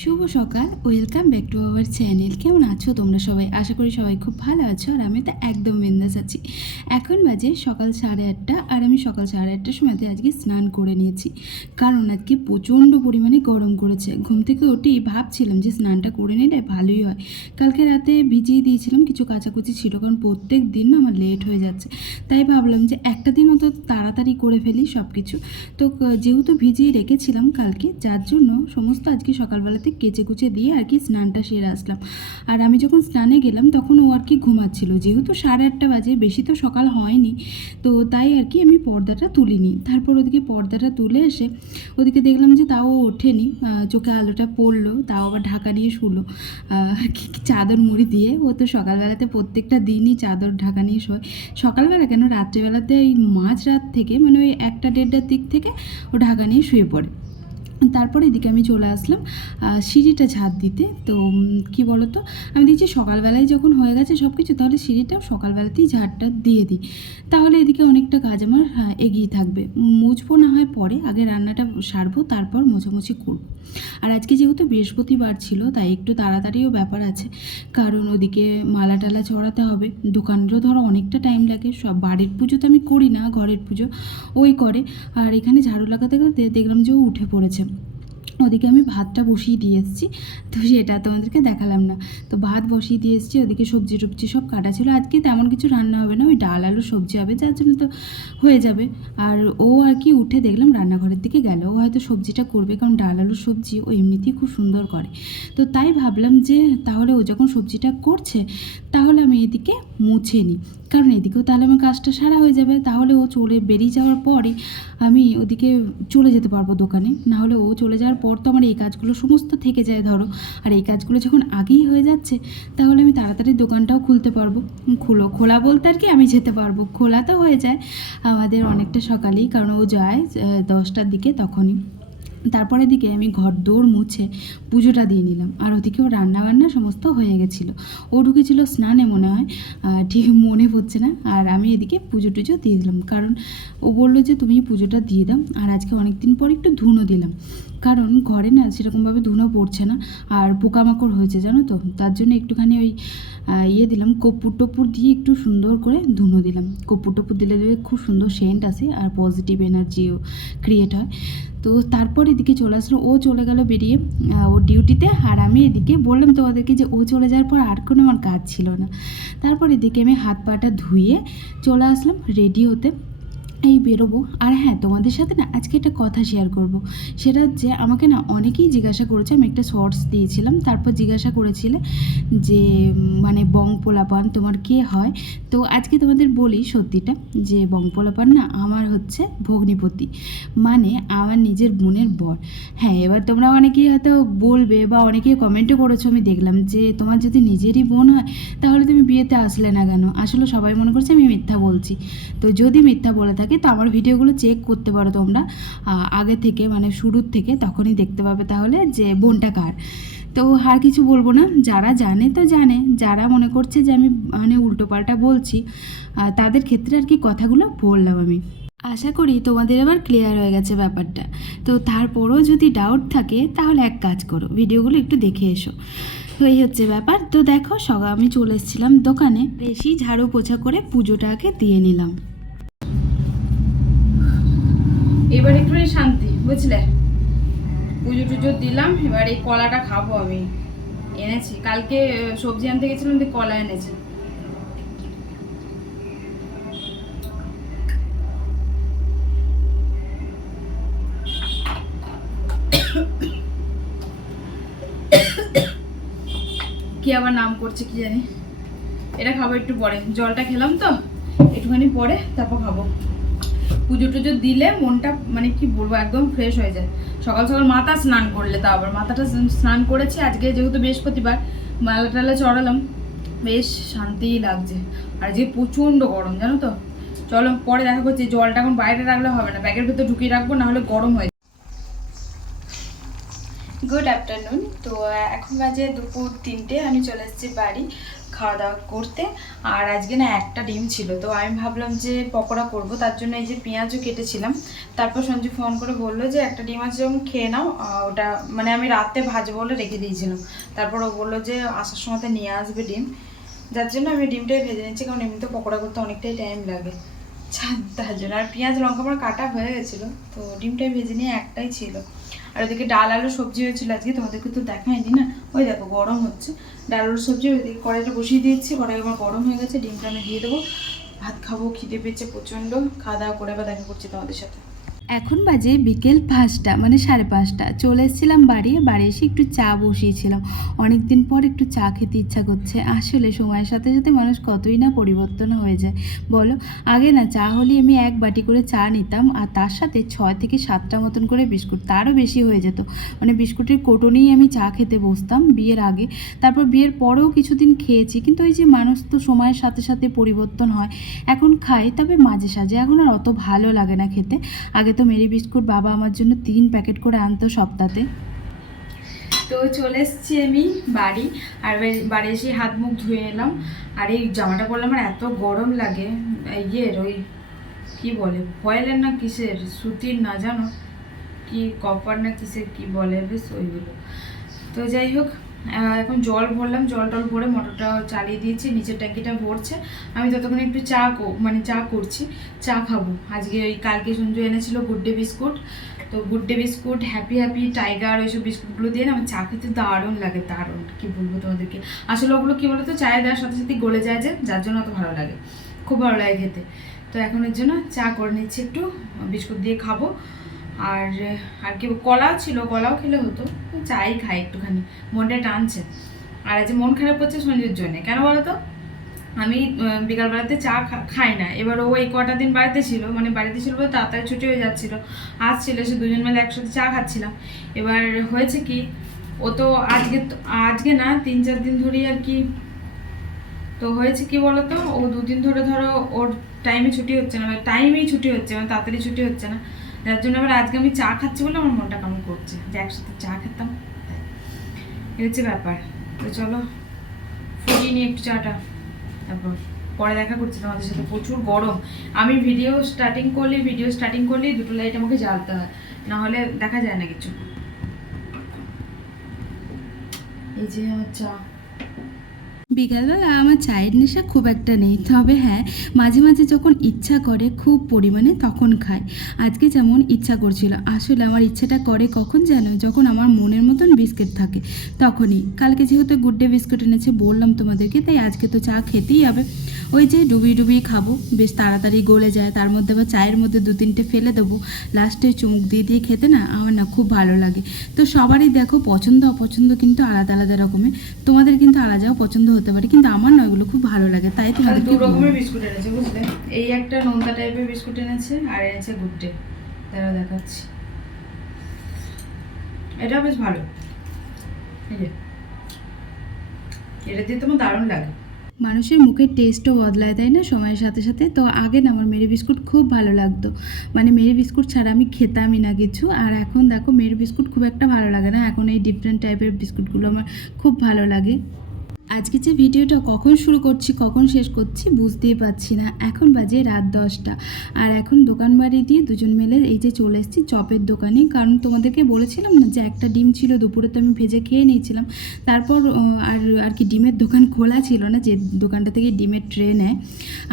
শুভ সকাল welcome back to our channel কেমন আছো তোমরা সবাই? আশা করি সবাই খুব ভালো আছো আর আমি তো একদম বিন্দাস আছি। এখন বাজে সকাল সাড়ে আটটা আর আমি সকাল সাড়ে আটটার সময়তে আজকে স্নান করে নিয়েছি। কারণ আজকে প্রচণ্ড পরিমাণে গরম করেছে। ঘুম থেকে উঠেই ভাবছিলাম যে স্নানটা করে নিলে ভালোই হয়। কালকে রাতে ভিজিয়ে দিয়েছিলাম, কিছু কাচাকুচি ছিল, কারণ প্রত্যেক দিন না আমার লেট হয়ে যাচ্ছে। তাই ভাবলাম যে একটা দিন অত তাড়াতাড়ি করে ফেলি সব কিছু তো, যেহেতু ভিজিয়ে রেখেছিলাম কালকে, যার জন্য সমস্ত আজকে সকালবেলাতে কেচে কুচে দিয়ে আর কি স্নানটা সেরে আসলাম। আর আমি যখন স্নানে গেলাম তখন ও আর কি ঘুমাচ্ছিল। যেহেতু সাড়ে আটটা বাজে, বেশি তো সকাল হয়নি, তো তাই আর কি আমি পর্দাটা তুলিনি। তারপর ওদিকে পর্দাটা তুলে এসে ওদিকে দেখলাম যে তাও ওঠেনি চোখে আলোটা পড়ল, তাও আবার ঢাকা নিয়ে শুলো। চাদর মুড়ি দিয়ে, ও তো সকালবেলাতে প্রত্যেকটা দিনই চাদর ঢাকা নিয়ে শোয়। সকালবেলা কেন? রাত্রেবেলাতে এই মাঝ রাত থেকে মানে ওই একটা দেড়টার দিক থেকে ও ঢাকা নিয়ে শুয়ে পড়ে। তারপরে এদিকে আমি চলে আসলাম সিঁড়িটা ঝাঁট দিতে। তো কি বলো তো আমি দেখছি সকালবেলায় যখন হয়ে গেছে সব কিছু তাহলে সিঁড়িটা সকালবেলাতেই ঝাড়টা দিয়ে দিই। তাহলে এদিকে অনেকটা কাজ আমার হ্যাঁ, এগিয়ে থাকবে। মুছবো না হয় পরে আগে রান্নাটা সারবো তারপর মোছামুছি করব। আর আজকে যেহেতু বৃহস্পতিবার ছিল তাই একটু তাড়াতাড়িও ব্যাপার আছে। কারণ ওদিকে মালা টালা চড়াতে হবে। দোকানেরও ধরো অনেকটা টাইম লাগে সব বাড়ির পুজো তো আমি করি না ঘরের পুজো ওই করে। আর এখানে ঝাড়ু লাগাতে লাগাতে দেখলাম যে ও উঠে পড়েছে। ওদিকে আমি ভাতটা বসিয়ে দিয়ে এসেছি। তো সেটা তোমাদেরকে দেখালাম না। তো ভাত বসিয়ে দিয়ে এসেছি, ওদিকে সবজি টবজি সব কাটা ছিল। আজকে তেমন কিছু রান্না হবে না, ওই ডাল, আলু, সবজি হবে, যার জন্য তো হয়ে যাবে। আর ও আর কি উঠে দেখলাম রান্নাঘরের দিকে গেল। ও হয়তো সবজিটা করবে, কারণ ডাল, আলু, সবজি ও এমনিতেই খুব সুন্দর করে। তো তাই ভাবলাম যে তাহলে ও যখন সবজিটা করছে, তাহলে আমি এদিকে মুছে নিই। কারণ এদিকেও তাহলে আমার কাজটা সারা হয়ে যাবে। তাহলে ও চলে বেরিয়ে যাওয়ার পরে আমি ওদিকে চলে যেতে পারব দোকানে। নাহলে ও চলে যাওয়ার পর তো আমার এই কাজগুলো সমস্ত থেকে যায় ধরো। আর এই কাজগুলো যখন আগেই হয়ে যাচ্ছে, তাহলে আমি তাড়াতাড়ি দোকানটাও খুলতে পারব। খুলো, খোলা বলতে আর কি আমি যেতে পারব। খোলা তো হয়ে যায়। আমাদের অনেকটা সকালেই, কারণ ও যায় দশটার দিকে তখনই। তারপরের দিকে আমি ঘর দৌড় মুছে পুজোটা দিয়ে নিলাম। আর ওদিকে ও রান্নাবান্না সমস্ত হয়ে গেছিল। ও ঢুকেছিল স্নানে মনে হয় ঠিক মনে পড়ছে না। আর আমি এদিকে পুজো টুজো দিয়ে দিলাম। কারণ ও বলল যে, তুমি পুজোটা দিয়ে দাও। আর আজকে অনেক দিন পর একটু ধুনো দিলাম। কারণ ঘরে না সেরকমভাবে ধুনো পড়ছে না। আর পোকামাকড় হয়েছে, জানো তো? তার জন্য একটুখানি ওই ইয়ে দিলাম কপুর টপুর দিয়ে একটু সুন্দর করে ধুনো দিলাম। কপুর টপুর দিলে দিলে খুব সুন্দর সেন্ট আসে, আর পজিটিভ এনার্জিও ক্রিয়েট হয়। তো তারপর এদিকে চলে আসলো। ও চলে গেল বেরিয়ে ও ডিউটিতে। আর আমি এদিকে বললাম তোমাদেরকে যে ও চলে যাওয়ার পর আর কোনো আমার কাজ ছিল না। তারপর এদিকে আমি হাত পাটা ধুয়ে চলে আসলাম রেডি হতে এই বেরোবো। আর হ্যাঁ তোমাদের সাথে না আজকে একটা কথা শেয়ার করব। সেটা হচ্ছে আমাকে না অনেকেই জিজ্ঞাসা করেছে, আমি একটা শর্টস দিয়েছিলাম, তারপর জিজ্ঞাসা করেছিলে যে মানে বং পোলাপান তোমার কে হয়? তো আজকে তোমাদের বলি সত্যিটা যে, বং পোলাপান না আমার হচ্ছে ভগ্নিপতি মানে আমার নিজের বোনের বর। হ্যাঁ এবার তোমরা অনেকেই হয়তো বলবে বা অনেকেই কমেন্টও করেছ, আমি দেখলাম যে, তোমার যদি নিজেরই বোন হয়, তাহলে তুমি বিয়েতে আসলে না কেন? আসলে সবাই মনে করছে আমি মিথ্যা বলছি। তো যদি মিথ্যা বলে থাকে তো আমার ভিডিওগুলো চেক করতে পারো তোমরা। আগে থেকে মানে শুরুর থেকে তখনই দেখতে পাবে তাহলে যে বোনটা কার। তো আর কিছু বলব না, যারা জানে তো জানে। যারা মনে করছে যে আমি মানে উল্টোপাল্টা বলছি তাদের ক্ষেত্রে আর কি কথাগুলো বললাম আমি। আশা করি তোমাদের এবার ক্লিয়ার হয়ে গেছে ব্যাপারটা। তো তারপরও যদি ডাউট থাকে, তাহলে এক কাজ করো, ভিডিওগুলো একটু দেখে এসো। তো এই হচ্ছে ব্যাপার। তো দেখো, সকাল আমি চলে এসেছিলাম দোকানে। বেশি ঝাড়ু পোছা করে পুজোটাকে দিয়ে নিলাম। এবার একটুখানি শান্তি, বুঝলে? পুজো টুজো দিলাম, এবার এই কলাটা খাব আমি। এনেছি। কালকে সবজি আনতে গেছিলাম দিয়ে কলা এনেছি। কি আবার নাম করছে কি জানি? এটা খাব একটু পরে। জলটা খেলাম তো, একটুখানি পরে, তারপর খাব। পুজো টুজো দিলে মনটা মানে কি বলব, একদম ফ্রেশ হয়ে যায়। সকাল সকাল মাথা স্নান করলে তা আবার। মাথাটা স্নান করেছি, আজকে যেহেতু বৃহস্পতিবার, মালা টালা চড়ালাম। বেশ শান্তিই লাগছে। আর যে প্রচণ্ড গরম, জানো তো? চলো, পরে দেখা করছি জলটা এখন বাইরে রাখলে হবে না। ব্যাগের ভেতর ঢুকিয়ে রাখব, না হলে গরম হয়ে গুড আফটারনুন তো এখন বাজে দুপুর তিনটে, আমি চলে এসেছি বাড়ি খাওয়া দাওয়া করতে। আর আজকে না একটা ডিম ছিল, তো আমি ভাবলাম যে পকোড়া করব, তার জন্য এই যে পেঁয়াজও কেটেছিলাম। তারপর সঞ্জু ফোন করে বলল যে একটা ডিম আছে যখন খেয়ে নাও ওটা মানে আমি রাতে ভাজবো বলে রেখে দিয়েছিলাম। তারপর ও বলল যে আসার সময় নিয়ে আসবে ডিম। যার জন্য আমি ডিমটাই ভেজে নিচ্ছি, কারণ এমনিতে পকোড়া করতে অনেকটাই টাইম লাগে। তার জন্য। আর পেঁয়াজ, লঙ্কা আমার কাটা হয়ে গেছিল, তো ডিমটাই ভেজে নিয়ে একটাই ছিল। আর ওদিকে ডাল আলু সবজি হয়েছিল আজকে, তোমাদেরকে তো দেখায়নি না? ওই দেখো, গরম হচ্ছে। ডাল আলু সবজি, ওইদিকে কড়াইটা বসিয়ে দিয়েছি। কড়াই আমার গরম হয়ে গেছে, ডিমটা আমি দিয়ে দেবো। ভাত খাব, খিদে পেয়েছে প্রচণ্ড। খাওয়া দাওয়া করে বা দেখা করছি তোমাদের সাথে। এখন বাজে বিকেল পাঁচটা মানে সাড়ে পাঁচটা। চলে এসেছিলাম বাড়ি বাড়ি এসে একটু চা বসিয়েছিলাম। অনেক দিন পর একটু চা খেতে ইচ্ছা করছে। আসলে সময়ের সাথে সাথে মানুষ কতই না পরিবর্তন হয়ে যায়। বলো, আগে না চা হলে আমি এক বাটি করে চা নিতাম, আর তার সাথে ছয় থেকে সাতটা মতন করে বিস্কুট, তারও বেশি হয়ে যেত। মানে বিস্কুটের কোটনেই আমি চা খেতে বসতাম বিয়ের আগে। তারপর বিয়ের পরেও কিছুদিন খেয়েছি, কিন্তু ওই যে মানুষ তো সময়ের সাথে সাথে পরিবর্তন হয়, এখন খাই তবে মাঝে সাঝে এখন আর অত ভালো লাগে না খেতে। আগে তো মেরি বিস্কুট বাবা আমার জন্য তিন প্যাকেট করে আনতো সপ্তাহে তো চলে এসেছি আমি বাড়ি, আর বাড়ি- এসে হাত মুখ ধুয়ে এলাম। আর এই জামাটা পরলে আমার এত গরম লাগে। ইয়ের ওই কি বলে ফয়েলের না কিসের? সুতির না জানো? কি কপার না কিসের, কি বলে বেশ ওইগুলো তো যাই হোক এখন জল ভরলাম, জল টল ভরে মোটরটা চালিয়ে দিয়েছি, নিচের ট্যাঙ্কিটা ভরছে। আমি ততক্ষণ একটু চা মানে চা করছি, চা খাব। আজকে ওই কালকে সঞ্জু এনেছিল গুড ডে বিস্কুট। তো Good Day biscuit, Happy Happy, Tiger, ওইসব বিস্কুটগুলো দিয়ে আমার চা খেতে দারুণ লাগে, দারুণ। কী বলব তোমাদেরকে? আসলে ওগুলো কী বলতো, চায়ে দেওয়ার সাথে সাথে গলে যায় যে, যার জন্য অত ভালো লাগে। খুব ভালো লাগে খেতে। তো এখন এর জন্য চা করে নিচ্ছি একটু, বিস্কুট দিয়ে খাব। আর আর কি, কলাও ছিল, কলাও খেলে হতো। চাই খাই একটুখানি, মনটা টানছে। আর আজ মন খারাপ করছে সঞ্জুর জন্যে। কেন বলো তো? আমি বিকালবেলাতে চা খাই না। এবার ও এই কটা দিন বাড়িতে ছিল মানে বাড়িতে ছিল বলে তাড়াতাড়ি ছুটি হয়ে যাচ্ছিল। আসছিল সে দুজন মিলে একসাথে চা খাচ্ছিলাম। এবার হয়েছে কি, ও তো আজকে আজকে না, তিন চার দিন ধরেই আর কি, তো হয়েছে কি বলতো ও দুদিন ধরে ধরো ওর টাইমে ছুটি হচ্ছে না টাইমেই ছুটি হচ্ছে মানে তাড়াতাড়ি ছুটি হচ্ছে না। যার জন্য আবার আজকে আমি চা খাচ্ছি বলে আমার মনটা কেমন করছে। যে একসাথে চা খেতাম। এই হচ্ছে ব্যাপার। তো চলো, ফুটিয়ে নিই একটু চাটা। তারপর পরে দেখা করছি তোমাদের সাথে। প্রচুর গরম। আমি ভিডিও স্টার্টিং করলে ভিডিও স্টার্টিং করলেই দুটো লাইট আমাকে জ্বালতে হয়। না হলে দেখা যায় না কিছু। এই যে আমার চা। বিকালবেলা আমার চায়ের নেশা খুব একটা নেই। তবে হ্যাঁ মাঝে মাঝে যখন ইচ্ছা করে খুব পরিমাণে তখন খাই। আজকে যেমন ইচ্ছা করছিল। আসলে আমার ইচ্ছাটা করে কখন জানো যখন আমার মনের মতন বিস্কিট থাকে, তখনই। কালকে যেহেতু গুড ডে বিস্কুট এনেছে, বললাম তোমাদেরকে, তাই আজকে তো চা খেতেই হবে। ওই যে ডুবিয়ে ডুবিয়ে খাব, বেশ তাড়াতাড়ি গলে যায়। তার মধ্যে আবার চায়ের মধ্যে দু তিনটে ফেলে দেবো। লাস্টে চুমুক দিয়ে দিয়ে খেতে না, আমার না খুব ভালো লাগে। তো সবারই দেখো, পছন্দ অপছন্দ কিন্তু আলাদা আলাদা রকমের। তোমাদের কিন্তু আলাদাও পছন্দ হতে পারে কিন্তু আমার না ওগুলো খুব ভালো লাগে তাই তোমাদের দু রকমের বিস্কুট এনেছে বুঝলে? এই একটা নোনতা টাইপের বিস্কুট এনেছে আর এনেছে গুড্ডে। তারা দেখাচ্ছি। এটা বেশ ভালো। এই যে। এটা দিয়ে তোমার দারুণ লাগে। মানুষের মুখের টেস্টও বদলায় তাই না? সময়ের সাথে সাথে। তো আগে না আমার মেরি বিস্কুট খুব ভালো লাগতো। মানে মেরি বিস্কুট ছাড়া আমি খেতামই না কিছু। আর এখন দেখো মেরি বিস্কুট খুব একটা ভালো লাগে না। এখন এই ডিফারেন্ট টাইপের বিস্কুটগুলো আমার খুব ভালো লাগে। আজকে যে ভিডিওটা কখন শুরু করছি, কখন শেষ করছি বুঝতেই পারছি না। এখন বাজে রাত দশটা। আর এখন দোকান বাড়ি দিয়ে দুজন মিলে এই যে চলে এসেছি চপের দোকানে। কারণ তোমাদেরকে বলেছিলাম না যে একটা ডিম ছিল, দুপুরে তো আমি ভেজে খেয়ে নিয়েছিলাম। তারপর আর আর কি ডিমের দোকান খোলা ছিল না, যে দোকানটা থেকে ডিমের ট্রে নেয়।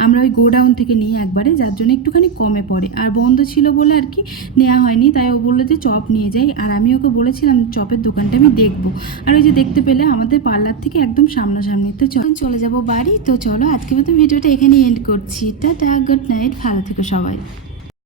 আমরা ওই গোডাউন থেকে নিই একবারে, যার জন্য একটুখানি কমে পড়ে। আর বন্ধ ছিল বলে আর কি নেওয়া হয়নি, তাই ও বলল যে চপ নিয়ে যাই। আর আমি ওকে বলেছিলাম, চপের দোকানটা আমি দেখব। আর ওই যে দেখতে পেলে আমাদের পার্লার থেকে একদম সামনাসামনি তো চল চলে যাব বাড়ি। তো চলো আজকে মতো ভিডিওটা এখানে এন্ড করছি। টাটা গুড নাইট ভালো থেকো সবাই।